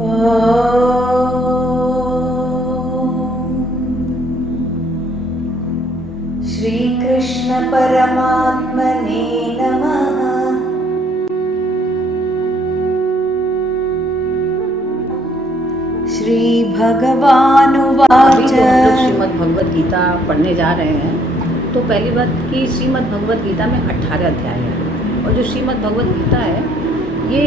श्री कृष्ण परमात्मने नमः। श्री भगवानुवाच। श्रीमद् भगवद गीता पढ़ने जा रहे हैं। तो पहली बात कि श्रीमद् भगवद गीता में 18 अध्याय है, और जो श्रीमद् भगवद गीता है ये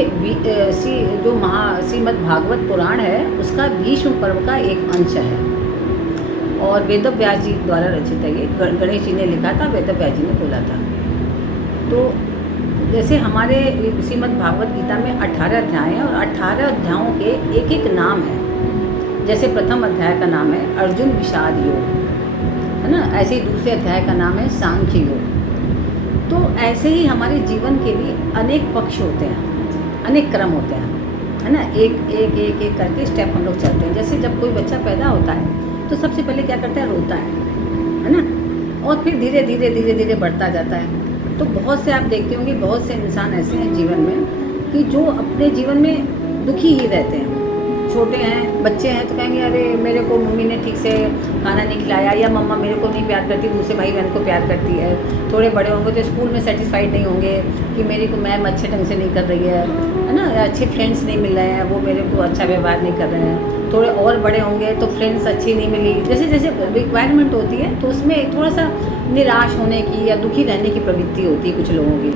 श्रीमद् भागवत पुराण है उसका भीष्म पर्व का एक अंश है, और वेद व्यास जी द्वारा रचित है। ये गणेश जी ने लिखा था, वेद व्यास जी ने बोला था। तो जैसे हमारे श्रीमद् भागवत गीता में 18 अध्याय हैं, और 18 अध्यायों के एक एक नाम है। जैसे प्रथम अध्याय का नाम है अर्जुन विषाद योग, है ना। ऐसे ही दूसरे अध्याय का नाम है सांख्य योग। तो ऐसे ही हमारे जीवन के भी अनेक पक्ष होते हैं, अनेक क्रम होते हैं, है ना। एक करके स्टेप हम लोग चलते हैं। जैसे जब कोई बच्चा पैदा होता है तो सबसे पहले क्या करता है, रोता है ना, और फिर धीरे धीरे बढ़ता जाता है। तो बहुत से आप देखते होंगे, बहुत से इंसान ऐसे हैं जीवन में कि जो अपने जीवन में दुखी ही रहते हैं। छोटे हैं, बच्चे हैं तो कहेंगे अरे मेरे को मम्मी ने ठीक से खाना नहीं खिलाया, या मम्मा मेरे को नहीं प्यार करती, दूसरे भाई बहन को प्यार करती है। थोड़े बड़े होंगे तो स्कूल में सेटिस्फाइड नहीं होंगे कि मेरी को मैम अच्छे ढंग से नहीं कर रही है ना, या अच्छे फ्रेंड्स नहीं मिल रहे हैं, वो मेरे को अच्छा व्यवहार नहीं कर रहे हैं। थोड़े और बड़े होंगे तो फ्रेंड्स अच्छी नहीं मिली। जैसे जैसे रिक्वायरमेंट होती है तो उसमें थोड़ा सा निराश होने की या दुखी रहने की प्रवृत्ति होती है कुछ लोगों की।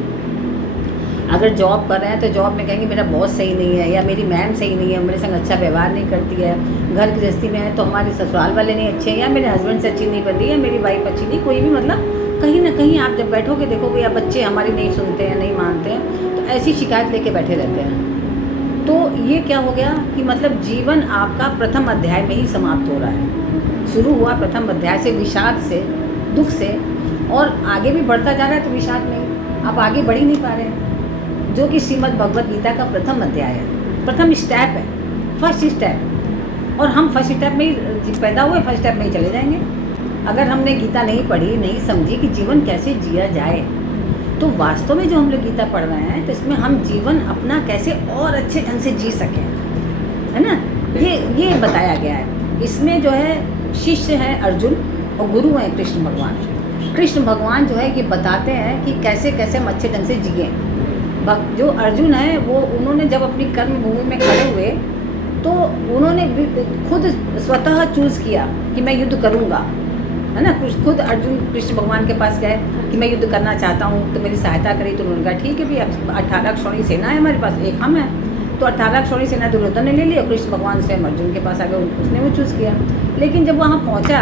अगर जॉब कर रहे हैं तो जॉब में कहेंगे मेरा बॉस सही नहीं है, या मेरी मैम सही नहीं है, मेरे संग अच्छा व्यवहार नहीं करती है। घर गृहस्थी में है तो हमारे ससुराल वाले नहीं अच्छे हैं, या मेरे हस्बैंड से अच्छी नहीं बन रही है, मेरी वाइफ अच्छी नहीं, कोई भी मतलब कहीं ना कहीं आप जब बैठोगे देखोगे या बच्चे हमारी नहीं सुनते हैं, नहीं मानते हैं, तो ऐसी शिकायत लेके बैठे रहते हैं। तो ये क्या हो गया कि मतलब जीवन आपका प्रथम अध्याय में ही समाप्त हो रहा है। शुरू हुआ प्रथम अध्याय से, विषाद से, दुख से, और आगे भी बढ़ता जा रहा है। तो विषाद में आप आगे बढ़ ही नहीं पा रहे हैं, जो कि श्रीमद् भगवद गीता का प्रथम अध्याय है, प्रथम स्टेप है, फर्स्ट स्टेप। और हम फर्स्ट स्टेप में ही पैदा हुए, फर्स्ट स्टेप में ही चले जाएंगे। अगर हमने गीता नहीं पढ़ी, नहीं समझी कि जीवन कैसे जिया जाए, तो वास्तव में जो हम लोग गीता पढ़ रहे हैं तो इसमें हम जीवन अपना कैसे और अच्छे ढंग से जी सकें, है ना, ये बताया गया है। इसमें जो है शिष्य है अर्जुन और गुरु हैं कृष्ण भगवान। कृष्ण भगवान जो है ये बताते हैं कि कैसे कैसे हम अच्छे ढंग से जिए। जो अर्जुन है वो उन्होंने जब अपनी कर्म भूमि में खड़े हुए तो उन्होंने खुद स्वतः चूज़ किया कि मैं युद्ध करूंगा, है ना। खुद अर्जुन कृष्ण भगवान के पास गए कि मैं युद्ध करना चाहता हूँ, तो मेरी सहायता करी। तो उन्होंने कहा ठीक है भी, अब 18 क्षौणी सेना है हमारे पास, एक हम हैं। तो 18 क्षौणी सेना दुर्योधन ने ले ली, और कृष्ण भगवान स्वयं अर्जुन के पास आ गए, उसने वो चूज़ किया। लेकिन जब वहाँ पहुँचा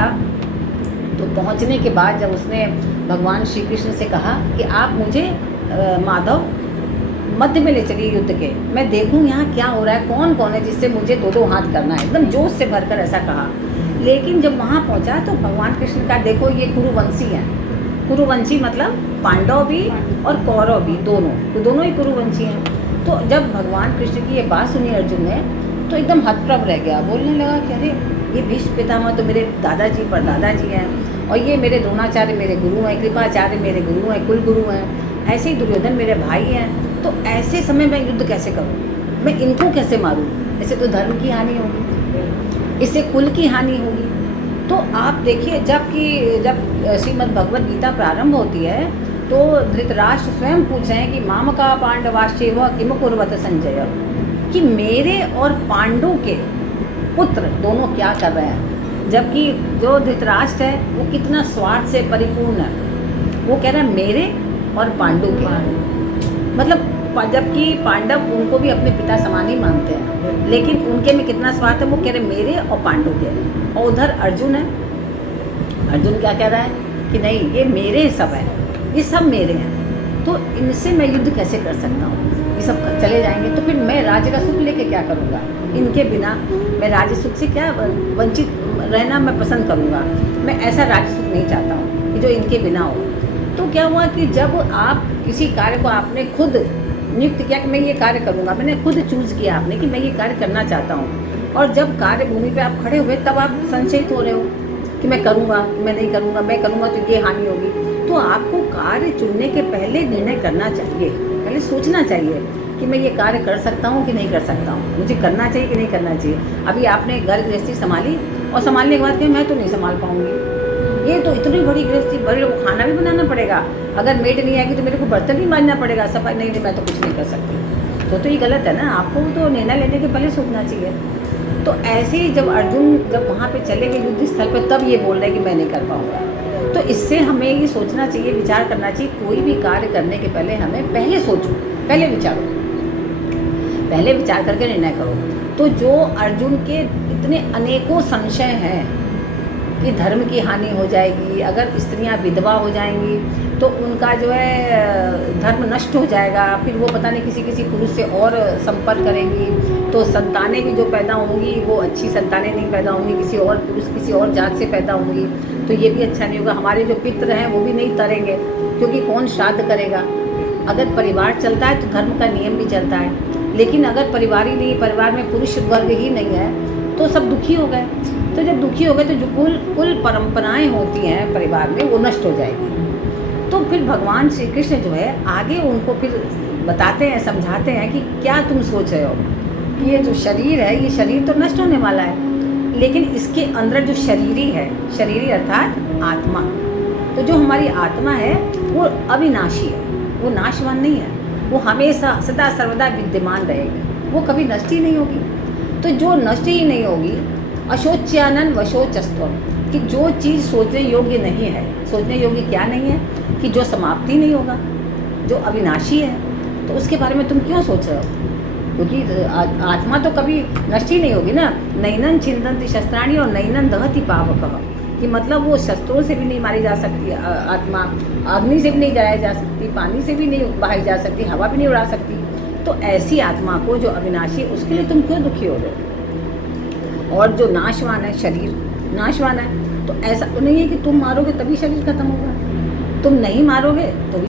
तो पहुँचने के बाद जब उसने भगवान श्री कृष्ण से कहा कि आप मुझे माधव मध्य में ले चलिए युद्ध के, मैं देखूं यहाँ क्या हो रहा है, कौन कौन है जिससे मुझे दो हाथ करना है, एकदम जोश से भरकर ऐसा कहा। लेकिन जब वहाँ पहुँचा तो भगवान कृष्ण का देखो ये कुरुवंशी हैं। कुरुवंशी मतलब पांडव भी और कौरव भी, दोनों ही कुरुवंशी हैं। तो जब भगवान कृष्ण की ये बात सुनी अर्जुन ने तो एकदम हतप्रभ रह गया, बोलने लगा कि अरे ये भीष्म पितामह तो मेरे दादाजी परदादाजी हैं, और ये मेरे द्रोणाचार्य मेरे गुरु हैं, कृपाचार्य मेरे गुरु हैं, कुल गुरु हैं, ऐसे ही दुर्योधन मेरे भाई हैं। तो ऐसे समय मैं युद्ध कैसे करूं, मैं इनको कैसे मारूं? इससे तो धर्म की हानि होगी, इससे कुल की हानि होगी। तो आप देखिए जब श्रीमद् भगवद गीता प्रारंभ होती है तो धृतराष्ट्र स्वयं पूछ रहे हैं कि मामका पांडवाश्चैव किम कुर्वत संजय, कि मेरे और पांडु के पुत्र दोनों क्या कर रहे हैं। जबकि जो धृतराष्ट्र है वो कितना स्वार्थ से परिपूर्ण है, वो कह रहा है मेरे और पांडु के, मतलब जबकि पांडव उनको भी अपने पिता समान ही मानते हैं, लेकिन उनके में कितना स्वार्थ है, वो कह रहे मेरे और पांडु के। और उधर अर्जुन है, अर्जुन क्या कह रहा है कि नहीं ये मेरे सब है, ये सब मेरे हैं, तो इनसे मैं युद्ध कैसे कर सकता हूँ, ये सब चले जाएंगे तो फिर मैं राज्य का सुख लेके क्या करूँगा, इनके बिना मैं राज्य सुख से क्या वंचित रहना मैं पसंद करूँगा। मैं ऐसा राज्य सुख नहीं चाहता हूँ कि जो इनके बिना हो। तो क्या हुआ कि जब आप किसी कार्य को आपने खुद नियुक्त किया कि मैं ये कार्य करूँगा, मैंने खुद चूज़ किया आपने कि मैं ये कार्य करना चाहता हूँ, और जब कार्य भूमि पे आप खड़े हुए तब आप संशयित हो रहे हो कि मैं करूँगा, मैं नहीं करूँगा, मैं करूँगा तो ये हानि होगी। तो आपको कार्य चुनने के पहले निर्णय करना चाहिए, पहले सोचना चाहिए कि मैं ये कार्य कर सकता हूँ कि नहीं कर सकता हूँ, मुझे करना चाहिए कि नहीं करना चाहिए। अभी आपने घर गृहस्थी संभाली और संभालने के बाद फिर मैं तो नहीं संभाल पाऊँगी, ये तो इतनी बड़ी गृहस्थी, बड़े लोगों को खाना भी बनाना पड़ेगा, अगर मेड नहीं आएगी तो मेरे को बर्तन भी मांजना पड़ेगा, सफाई नहीं मैं तो कुछ नहीं कर सकती। तो ये गलत है ना, आपको तो निर्णय लेने के पहले सोचना चाहिए। तो ऐसे ही जब अर्जुन जब वहाँ पे चले गए युद्ध स्थल पे, तब ये बोल रहे हैं कि मैं नहीं कर पाऊँगा। तो इससे हमें ये सोचना चाहिए, विचार करना चाहिए, कोई भी कार्य करने के पहले हमें पहले सोचो, पहले विचारो, पहले विचार करके निर्णय करो। तो जो अर्जुन के इतने अनेकों संशय हैं कि धर्म की हानि हो जाएगी, अगर स्त्रियां विधवा हो जाएंगी तो उनका जो है धर्म नष्ट हो जाएगा, फिर वो पता नहीं किसी पुरुष से और संपर्क करेंगी, तो संतानें भी जो पैदा होंगी वो अच्छी संतानें नहीं पैदा होंगी, किसी और पुरुष किसी और जात से पैदा होंगी, तो ये भी अच्छा नहीं होगा। हमारे जो पितृ हैं वो भी नहीं तरेंगे, क्योंकि कौन श्राद्ध करेगा। अगर परिवार चलता है तो धर्म का नियम भी चलता है, लेकिन अगर परिवार ही नहीं, परिवार में पुरुष वर्ग ही नहीं है तो सब दुखी हो गए। तो जब दुखी हो गए तो जो कुल परंपराएं होती हैं परिवार में वो नष्ट हो जाएगी। तो फिर भगवान श्री कृष्ण जो है आगे उनको फिर बताते हैं, समझाते हैं कि क्या तुम सोच रहे हो कि ये जो शरीर है, ये शरीर तो नष्ट होने वाला है, लेकिन इसके अंदर जो शरीरी है, शरीरी अर्थात आत्मा, तो जो हमारी आत्मा है वो अविनाशी है, वो नाशवान नहीं है, वो हमेशा सदा सर्वदा विद्यमान रहेगी, वो कभी नष्ट ही नहीं होगी। तो जो नष्ट ही नहीं होगी, अशोच्यानन वशोचस्त्वम, कि जो चीज़ सोचने योग्य नहीं है, सोचने योग्य क्या नहीं है, कि जो समाप्ति नहीं होगा, जो अविनाशी है, तो उसके बारे में तुम क्यों सोच रहे हो? क्योंकि आत्मा तो कभी नष्ट ही नहीं होगी ना। नैनन छिन्दन्ति शस्त्राणि और नैनन दहति पावकः, कि मतलब वो शस्त्रों से भी नहीं मारी जा सकती आत्मा, अग्नि से भी नहीं जलाई जा सकती, पानी से भी नहीं बहाई जा सकती, हवा भी नहीं उड़ा सकती। तो ऐसी आत्मा को जो अविनाशी, उसके लिए तुम क्यों दुखी हो रहे हो? और जो नाशवान है, शरीर नाशवान है, तो ऐसा तो नहीं है कि तुम मारोगे तभी शरीर खत्म होगा, तुम नहीं मारोगे तो भी